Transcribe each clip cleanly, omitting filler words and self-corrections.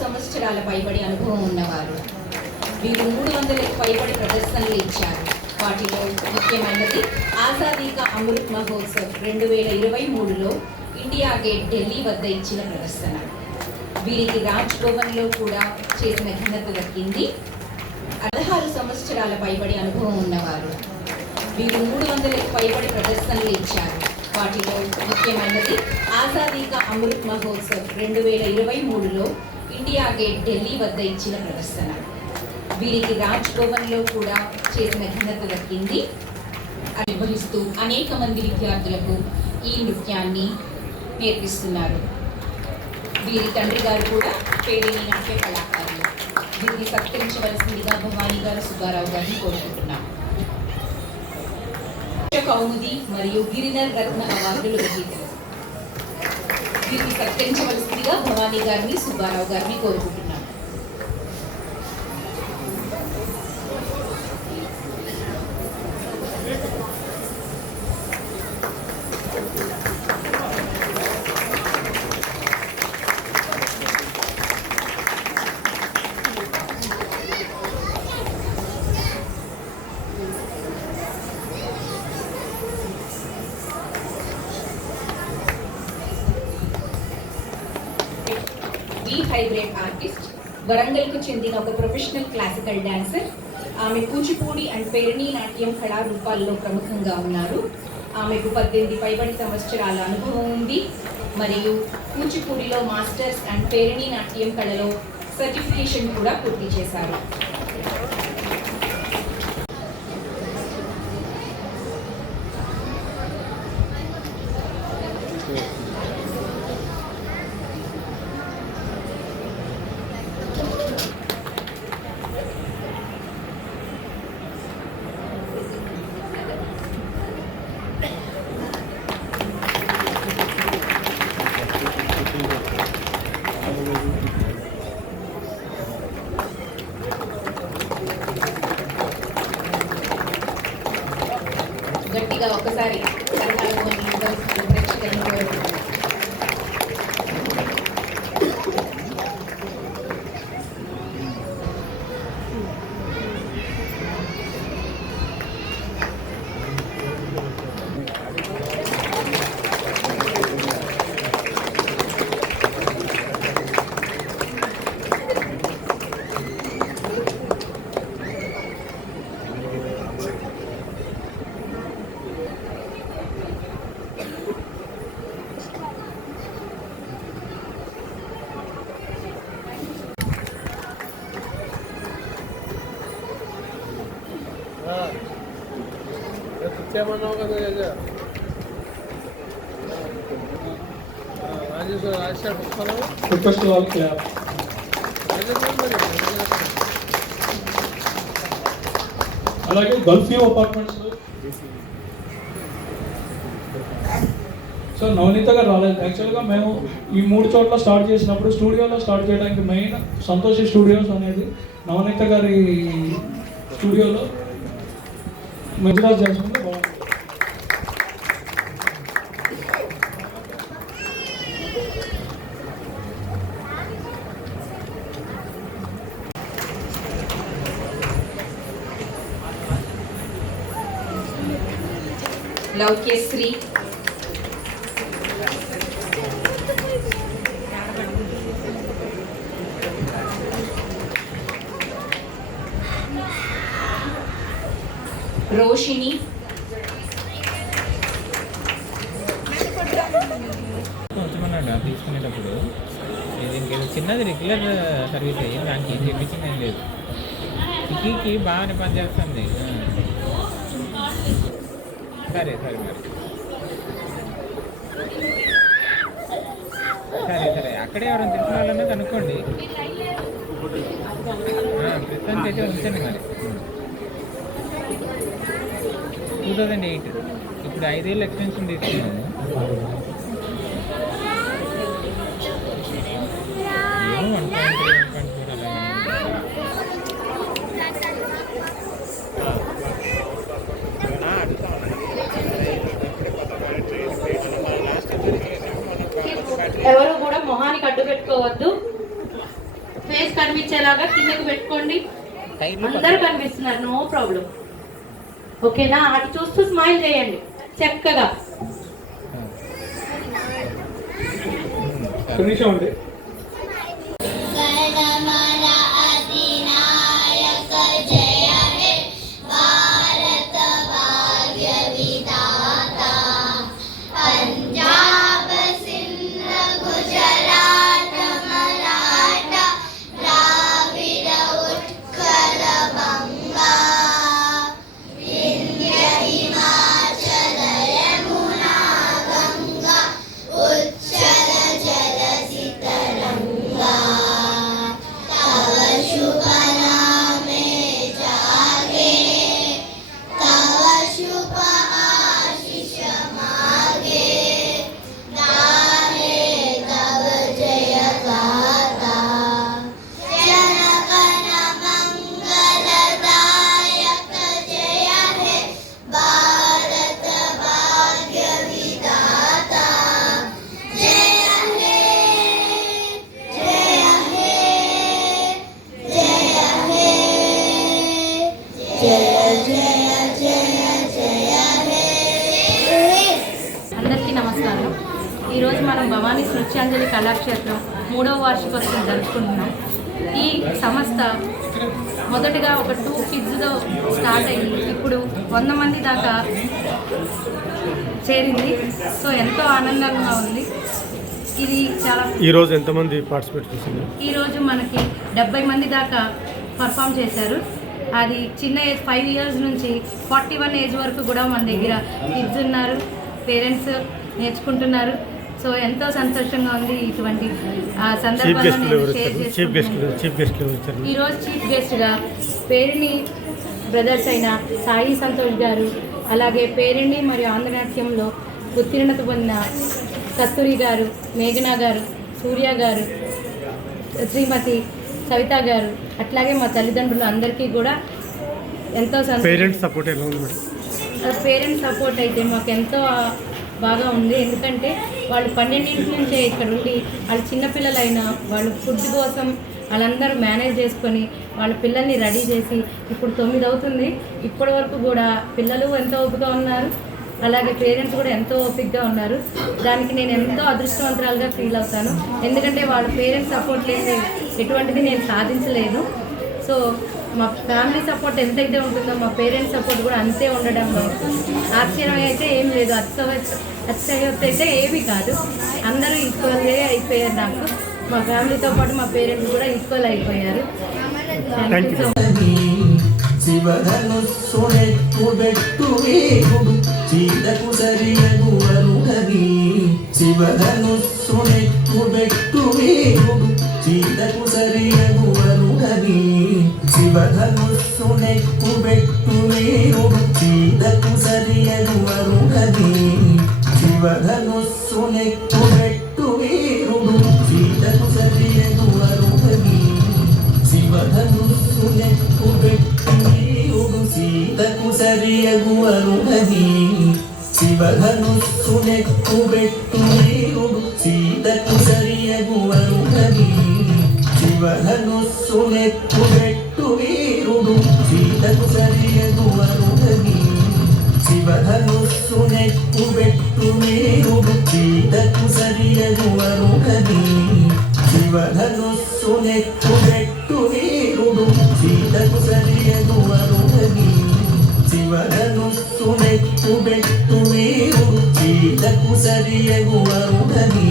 సంవత్సరాల పైబడి అనుభవం ఉన్నవారు. వీరు 300లకు పైబడి ప్రదర్శనలు ఇచ్చారు. వాటిలో ముఖ్యమైనది ఆజాదీ కా అమృత్ మహోత్సవ్ 2023లో ఇండియా గేట్ ఢిల్లీ వద్ద ఇచ్చిన ప్రదర్శన. వీరికి రాజ్ భవన్లో కూడా చేసిన ఘనత దక్కింది. 16 సంవత్సరాల పైబడి అనుభవం ఉన్నవారు. వీరు 300లకు పైబడి ప్రదర్శనలు ఇచ్చారు. వాటిలో ముఖ్యమైనది ఆజాదీ కా అమృత్ మహోత్సవ్ 2023లో ఇండియా గేట్ ఢిల్లీ వద్ద ఇచ్చిన ప్రదర్శన. వీరికి రాజ్ భవన్లో కూడా చేసిన ఘనత దక్కింది. నిర్వహిస్తూ అనేక మంది విద్యార్థులకు ఈ నృత్యాన్ని నేర్పిస్తున్నారు. వీరి తండ్రి గారు కూడా పేరిణి నాట్య కళాకారులు. వీరిని సత్కరించవలసిందిగా భవానీ గారు సుబ్బారావు గారిని కోరుకుంటున్నాం. కౌముది మరియు గిరిధర్ రత్న అవార్డులు గ్రహీతలు. వీరిని సత్కరించవలసిందిగా భవానీ గారిని సుబ్బారావు గారిని కోరుకుంటున్నాం. హైబ్రిడ్ ఆర్టిస్ట్, వరంగల్కు చెందిన ఒక ప్రొఫెషనల్ క్లాసికల్ డాన్సర్. ఆమె కూచిపూడి అండ్ పేరిణి నాట్యం కళారూపాల్లో ప్రముఖంగా ఉన్నారు. ఆమెకు 18 పైబడి సంవత్సరాల అనుభవం ఉంది మరియు కూచిపూడిలో మాస్టర్స్ అండ్ పేరిణి నాట్యం కళలో సర్టిఫికేషన్ కూడా పూర్తి చేశారు. గట్టిగా ఒకసారి అలాగే గల్ఫ్ వ్యూ అపార్ట్మెంట్స్ సో నవనీత గారు రాలేదు. యాక్చువల్గా మేము ఈ 3 చోట్ల స్టార్ట్ చేసినప్పుడు స్టూడియోలో స్టార్ట్ చేయడానికి మెయిన్ సంతోషి స్టూడియోస్ అనేది నవనీత గారి స్టూడియోలో మెజరాజ్ చేసుకుంటే బాగుంటుంది. లౌక్యశ్రీ, రోషిని, తీసుకునేటప్పుడు దీనికి చిన్నది రెగ్యులర్ సర్వీస్ అయ్యి దానికి ఏం చెప్పించింది ఏం లేదు. కిక్కీకి బాగానే పనిచేస్తుంది. సరే సరే మరి సరే అక్కడే ఎవరైనా తెలిసిన వాళ్ళన్నా కనుక్కోండి. ప్రస్తుతానికి అయితే ఉంచండి మరి. 2008 ఇప్పుడు 5 ఏళ్ళు ఎక్స్టెన్షన్ తీసుకున్నాము. ఏమో 1.3, 1.4 అలా ఫేస్ కనిపించేలాగా కిందకి పెట్టుకోండి. అందరూ కనిపిస్తున్నారు, నో ప్రాబ్లం. ఓకేనా? అటు చూస్తూ స్మైల్ చేయండి చక్కగా. నిమిషం అండి. అందరికీ నమస్కారం. ఈరోజు మనం భవానీ నృత్యాంజలి కళాక్షేత్రం 3వ వార్షికోత్సవం జరుపుకుంటున్నాం. ఈ సంస్థ మొదటగా ఒక 2 kidsతో స్టార్ట్ అయ్యి ఇప్పుడు 100 మంది దాకా చేరింది. సో ఎంతో ఆనందంగా ఉంది. ఇది చాలా ఈరోజు ఎంతమంది పార్టిసిపేట్ చేశారు? ఈరోజు మనకి 70 మంది దాకా పర్ఫామ్ చేశారు. అది చిన్న ఏజ్ 5 years నుంచి 41 ఏజ్ వరకు కూడా మన దగ్గర కిడ్స్ ఉన్నారు, పేరెంట్స్ నేర్చుకుంటున్నారు. సో ఎంతో సంతోషంగా ఉంది. ఇటువంటి సందర్భంలో ఈరోజు చీఫ్ గెస్ట్గా పేరిణి బ్రదర్స్ అయిన సాయి సంతోష్ గారు, అలాగే పేరిణి మరియు ఆంధ్రనాట్యంలో ఉత్తీర్ణత పొందిన కస్తూరి గారు, మేఘనా గారు, సూర్య గారు, శ్రీమతి సవిత గారు, అట్లాగే మా తల్లిదండ్రులు అందరికీ కూడా ఎంతో పేరెంట్స్ సపోర్ట్ ఎలా ఉంది మేడం? పేరెంట్స్ సపోర్ట్ అయితే మాకు ఎంతో బాగా ఉంది. ఎందుకంటే వాళ్ళు 12 నుంచే ఇక్కడ ఉండి వాళ్ళు చిన్నపిల్లలైనా వాళ్ళు ఫుడ్ కోసం వాళ్ళందరూ మేనేజ్ చేసుకొని వాళ్ళ పిల్లల్ని రెడీ చేసి ఇప్పుడు 9 అవుతుంది. ఇప్పటి వరకు కూడా పిల్లలు ఎంతో ఓపికగా ఉన్నారు, అలాగే పేరెంట్స్ కూడా ఎంతో ఓపికగా ఉన్నారు. దానికి నేను ఎంతో అదృష్టవంతురాలుగా ఫీల్ అవుతాను. ఎందుకంటే వాళ్ళ పేరెంట్స్ సపోర్ట్ లేని ఎటువంటిది నేను సాధించలేదు. సో మా ఫ్యామిలీ సపోర్ట్ ఎంతైతే ఉంటుందో మా పేరెంట్స్ సపోర్ట్ కూడా అంతే ఉండడంలో ఆశ్చర్యం అయితే ఏం లేదు, అత్యవస్థ అయితే ఏమీ కాదు. అందరూ ఈక్వల్గా అయిపోయారు. నాకు మా ఫ్యామిలీతో పాటు మా పేరెంట్స్ కూడా ఈక్వల్ అయిపోయారు. Thank you so much. శివధనుస్సునెక్కుబెట్టు వీరుడు చీదకు సరియగు వరుణని శివధనుస్సునెక్కుబెట్టు వీరుడు చీదకు సరియగు వరుణని శివధనుస్సునెక్కుబెట్టు వీరుడు చీదకు సరియగు వరుణని శివధనుస్సునెక్కుబెట్టు వీరుడు చీదకు సరియగు వరుణని శివధనుస్సునెక్కుబెట్టు సీతకు సరియగు వరుణని శివధనుస్సునెక్కుబెట్టు వీరుడు సీతకు సరియగు వరుణని శివధనుస్సునెక్కుబెట్టు వీరుడు సీతకు సరియగు వరుణని శివధనుస్సునెక్కుబెట్టు వీరుడు సీతకు సరియగు వరుణని శివధనుస్సునెక్కుబెట్టు వీరుడు సీతకు సరియగు వరుణని శివధనుస్సునెక్కుబెట్టు వీరుడు సీతకు సరియగు వరుణని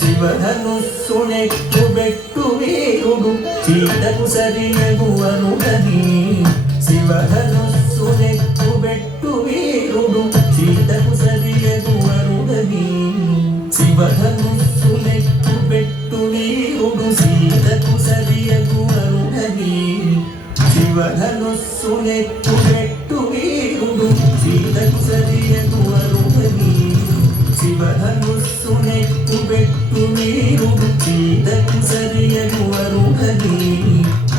శివధనుస్సునెక్కుబెట్టు వీరుడు సీతకు సరియగు వరుణని శివధనుస్సునెక్కుబెట్టు వీరుడు సీతకు సరియగు వరుణని శివధనుస్సునెక్కుబెట్టు వీరుడు సీతకు సరియగు వరుణని శివధనుస్సునెక్కుబెట్టు వీరుడు సీతకు సరియగు వరుణని శివధనుస్సునెక్కుబెట్టు వీరుడు సీతకు సరియగు వరుణని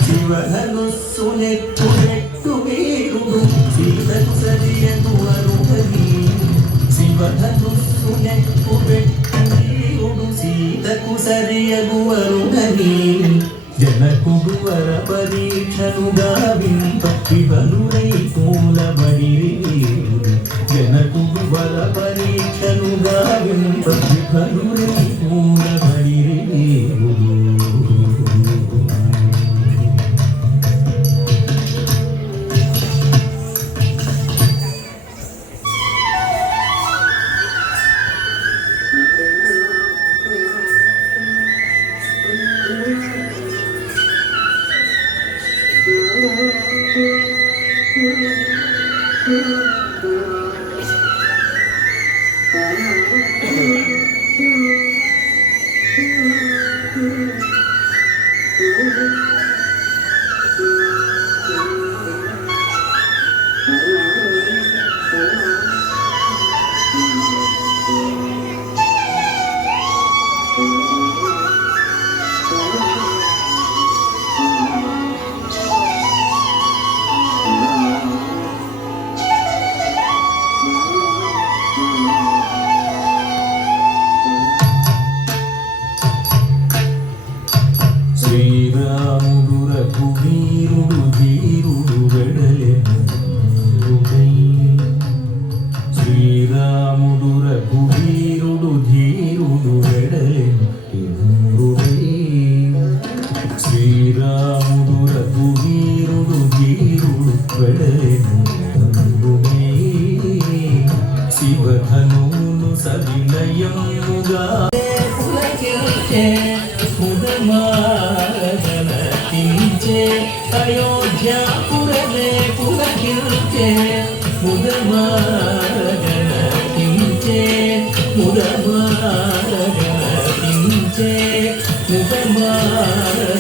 శివధనుస్సునెక్కుబెట్టు వీరుడు సీతకు సరియగు వరుణని శివధనుస్సునెక్కుబెట్టు వీరుడు సీతకు సరియగు వరుణని జన జనకుడు వర పరీక్షను గావింప వివలురై కూలబడిరి వీరుడు జనకుడు వర పరీక్షను గావింప వివలురై కూలబడిరి వీరుడు శ్రీరాముడు రఘువీరుడు ధీరుడు వెడలెను శ్రీరాముడు రఘువీరుడు ధీరుడు వెడలెను శ్రీరాముడు రఘువీరుడు ధీరుడు వెడలెను శివధనును సవినయముగా పులకించే ముదమారగనతించే అయోధ్యాపురమే పులకించే ముదమారగనతించే ముదమారగనతించే ముదమారగనతించే